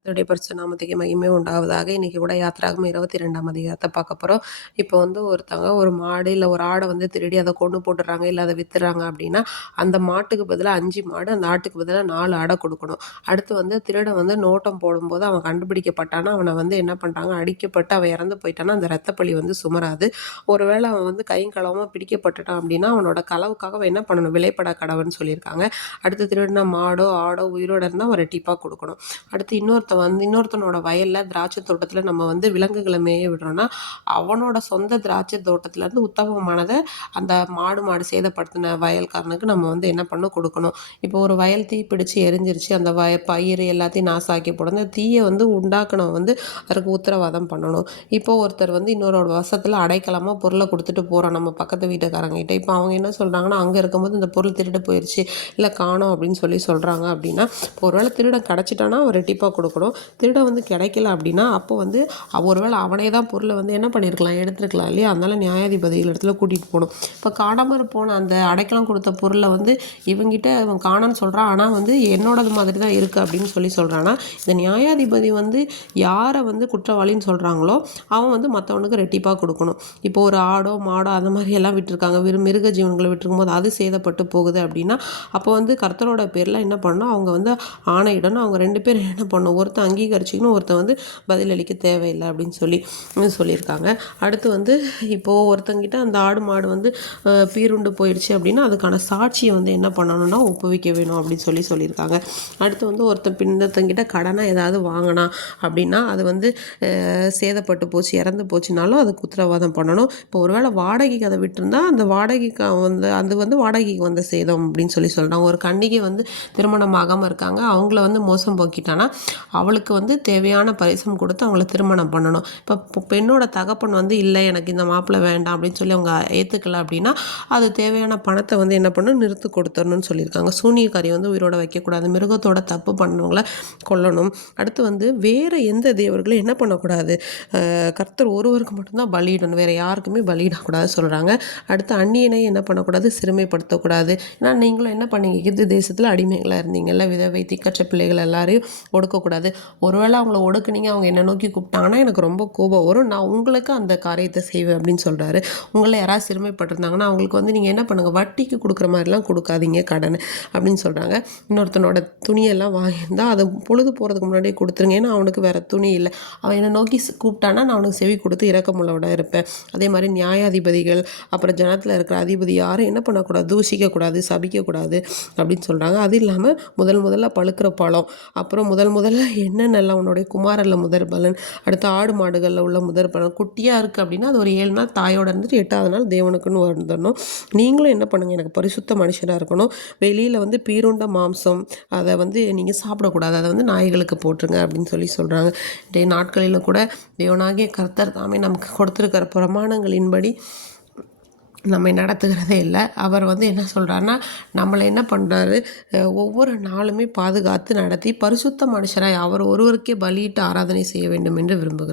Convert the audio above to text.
கர்த்தருடைய பரிசுத்த நாமத்துக்கு மகிமை உண்டாவதாக. இன்னைக்கு கூட யாத்திராகமம் 22ஆம் அதிகாரத்த பார்க்க போறோம். இப்போ வந்து ஒருத்தவங்க ஒரு மாடு இல்ல ஒரு ஆட வந்து திருடி அத கொன்னு போட்டுறாங்க, இல்ல அத வித்துறாங்க அப்படின்னா, அந்த மாட்டுக்கு பதிலா 5 மாடு, அந்த ஆட்டுக்கு பதிலா 4 ஆட குடுக்கணும். அடுத்து வந்து திருடன் வந்து நோட்டம் போடும்போது அவன் கண்டுபிடிக்கப்பட்டான்னா, அவன வந்து என்ன பண்றாங்க, அடிக்கப்பட்டு அவன் இறந்து போயிட்டான்னா, அந்த ரத்தப்பழி வந்து சுமராது. ஒருவேளை அவன் வந்து கையும் களவுமா பிடிக்கப்பட்டுட்டான் அப்படின்னா, அவனோட களவுக்காக அவன் என்ன பண்ணணும், விலைப்பட கடவன்னு சொல்லியிருக்காங்க. அடுத்து திருடின மாடோ, ஆடோ உயிரோட இருந்தா அவன் ரெட்டிப்பா குடுக்கணும். அடுத்து இன்னொருத்தனோட வயல்ல திராட்சை தோட்டத்துல நம்ம வந்து விலங்குகளை மேய விடுறோம்னா, அவனோட சொந்த திராட்சை தோட்டத்துல இருந்து உத்தமமானதை அந்த மாடு சேதப்படுத்தின வயல்காரனுக்கு நம்ம வந்து என்ன பண்ணணும், கொடுக்கணும். இப்போ ஒரு வயல் தீ பிடிச்சு எரிஞ்சிருச்சு, அந்த பயிர் எல்லாத்தையும் நாசாக்கி போடணும். தீயை வந்து உண்டாக்கணும் வந்து அதுக்கு உத்தரவாதம் பண்ணணும். இப்போ ஒருத்தர் வந்து இன்னொரு வசத்துல அடைக்கலமா பொருளை கொடுத்துட்டு போறோம் நம்ம பக்கத்து வீட்டுக்காரங்க கிட்ட. இப்போ அவங்க என்ன சொல்றாங்கன்னா, அங்க இருக்கும்போது இந்த பொருள் திருட்டு போயிடுச்சு, இல்ல காணோம் அப்படின்னு சொல்றாங்க அப்படின்னா, இப்போ ஒருவேளை திருடன் கிடைச்சிட்டானா அவர் ரெட்டிப்பாக கொடுக்கணும். திருடன் வந்து கிடைக்கல அப்படின்னா அப்போ வந்து ஒருவேளை அவனே தான் பொருளை வந்து என்ன பண்ணியிருக்கலாம், எடுத்துருக்கலாம் இல்லையா? அதனால நியாயாதிபதிகள் இடத்துல கூட்டிகிட்டு போகணும். இப்போ காணாமல் போன அந்த அடைக்கலம் கொடுத்த பொருளை வந்து இவங்கிட்ட அவன் காணான்னு சொல்கிறான், ஆனால் வந்து என்னோடது மாதிரி தான் இருக்குது அப்படின்னு சொல்கிறான்னா, இந்த நியாயாதிபதி வந்து யாரை வந்து குற்றவாளின்னு சொல்கிறாங்களோ அவன் வந்து மற்றவனுக்கு ரெட்டிப்பாக கொடுக்கணும். இப்போ ஒரு ஆடோ மாடோ அந்த மாதிரி எல்லாம் விட்டுருக்காங்க, மிருக ஜீவன்களை விட்டுருக்கும் போது அது சேதப்பட்டு போகுது அப்படின்னா, அப்போ வந்து கர்த்தரோட பேரில் என்ன பண்ணணும், அவங்க வந்து ஆணையிடணும். அவங்க 2 பேர் என்ன பண்ணணும், ஒருத்தன் அங்கீகரிச்சிக்கணும், ஒருத்தன் வந்து பதிலளிக்க தேவையில்லை அப்படின்னு சொல்லியிருக்காங்க. அடுத்து வந்து இப்போது ஒருத்தங்கிட்ட அந்த ஆடு மாடு வந்து பீருண்டு போயிடுச்சு அப்படின்னா அதுக்கான சாட்சியை வந்து என்ன பண்ணணும்னா ஒப்புவிக்க வேணும் அப்படின்னு சொல்லியிருக்காங்க. அடுத்து வந்து ஒருத்தங்கிட்ட கடனாக ஏதாவது வாங்கினா அப்படின்னா அது வந்து சேதப்பட்டு போச்சு, இறந்து போச்சுனாலும் அதுக்கு உத்தரவாதம் பண்ணணும். இப்போ ஒருவேளை வாடகைக்கு அதை விட்டுருந்தா அந்த வாடகைக்கு அது வந்து வாடகைக்கு வந்த சேதம் அப்படின்னு சொல்கிறாங்க. ஒரு கன்னிகை வந்து திருமணம் ஆகாமல் இருக்காங்க, அவங்கள வந்து மோசம் போக்கிட்டானா அவளுக்கு வந்து தேவையான பரிசம் கொடுத்து அவங்கள திருமணம் பண்ணணும். இப்போ பெண்ணோட தகப்பன் வந்து இல்லை எனக்கு இந்த மாப்பிள்ளை வேண்டாம் அப்படின்னு சொல்லி அவங்க ஏற்றுக்கல அப்படின்னா அது தேவையான பணத்தை வந்து என்ன பண்ணணும், நிறுத்து கொடுத்துடணும்னு சொல்லியிருக்காங்க. சூனியக்காரி வந்து உயிரோட வைக்கக்கூடாது, மிருகத்தோட தப்பு பண்ணவங்கள கொல்லணும். அடுத்து வந்து வேறு எந்த தேவர்களும் என்ன பண்ணக்கூடாது, கர்த்தர் ஒருவருக்கு மட்டும்தான் பலியிடணும், வேறு யாருக்குமே பலியிடக்கூடாது சொல்கிறாங்க. அடுத்து அந்நியனை என்ன பண்ணக்கூடாது, சிறுமைப்படுத்தக்கூடாது. ஏன்னா நீங்களும் என்ன பண்ணீங்க, எகிப்து தேசத்தில் அடிமைகளாக இருந்தீங்கல்ல, விதவை திக்கற்ற பிள்ளைகள் எல்லாரையும் ஒடுக்கக்கூடாது. ஒருவேளை அவங்கள ஒடுக்குனீங்க, அவங்க என்னை நோக்கி கூப்பிட்டாங்கன்னா எனக்கு ரொம்ப கோபம் வரும், நான் உங்களுக்கு அந்த காரியத்தை செய்வேன் அப்படின்னு சொல்கிறாரு. உங்களை யாராவது சிறுமைப்பட்டிருந்தாங்கன்னா அவங்களுக்கு வந்து நீங்கள் என்ன பண்ணுங்கள், வட்டிக்கு கொடுக்குற மாதிரிலாம் கொடுக்காதீங்க கடன் அப்படின்னு சொல்கிறாங்க. இன்னொருத்தனோட துணியெல்லாம் வாங்கியிருந்தால் அதை பொழுது போகிறதுக்கு முன்னாடியே கொடுத்துருங்க, ஏன்னா அவனுக்கு வேறு துணி இல்லை, அவன் என்னை நோக்கி கூப்பிட்டானா நான் அவனுக்கு செவி கொடுத்து இரக்கமுள்ளவோட இருப்பேன். அதே மாதிரி நியாயாதிபதிகள் அப்புறம் ஜனத்தில் இருக்கிற அதிபதி யாரும் என்ன பண்ணக்கூடாது, தூஷிக்கக்கூடாது, சபிக்கக்கூடாது அப்படின்னு சொல்கிறாங்க. அது இல்லாமல் முதல்ல பழுக்கிற பழம், அப்புறம் முதல்ல என்னென்னலாம் உன்னுடைய குமாரில் முதற் பலன், அடுத்து ஆடு மாடுகளில் உள்ள முதற் பலன், குட்டியாக இருக்குது அப்படின்னா அது ஒரு 7 நாள் தாயோட இருந்துட்டு 8வது நாள் தேவனுக்குன்னு வந்துடணும். நீங்களும் என்ன பண்ணுங்கள், எனக்கு பரிசுத்த மனுஷனாக இருக்கணும், வெளியில் வந்து பீருண்ட மாம்சம் அதை வந்து நீங்கள் சாப்பிடக்கூடாது, அதை வந்து நாய்களுக்கு போட்டுருங்க அப்படின்னு சொல்கிறாங்க. இன்றைய நாட்களில் கூட தேவனாகிய கர்த்தர் தாமே நமக்கு கொடுத்துருக்கிற பிரமாணங்களின்படி நம்மை நடத்துகிறதே இல்லை. அவர் வந்து என்ன சொல்கிறாருன்னா, நம்மளை என்ன பண்ணுறாரு, ஒவ்வொரு நாளுமே பாதுகாத்து நடத்தி பரிசுத்த மனுஷராய் அவர் ஒருவருக்கே பலியிட்டு ஆராதனை செய்ய வேண்டும் என்று விரும்புகிறார்.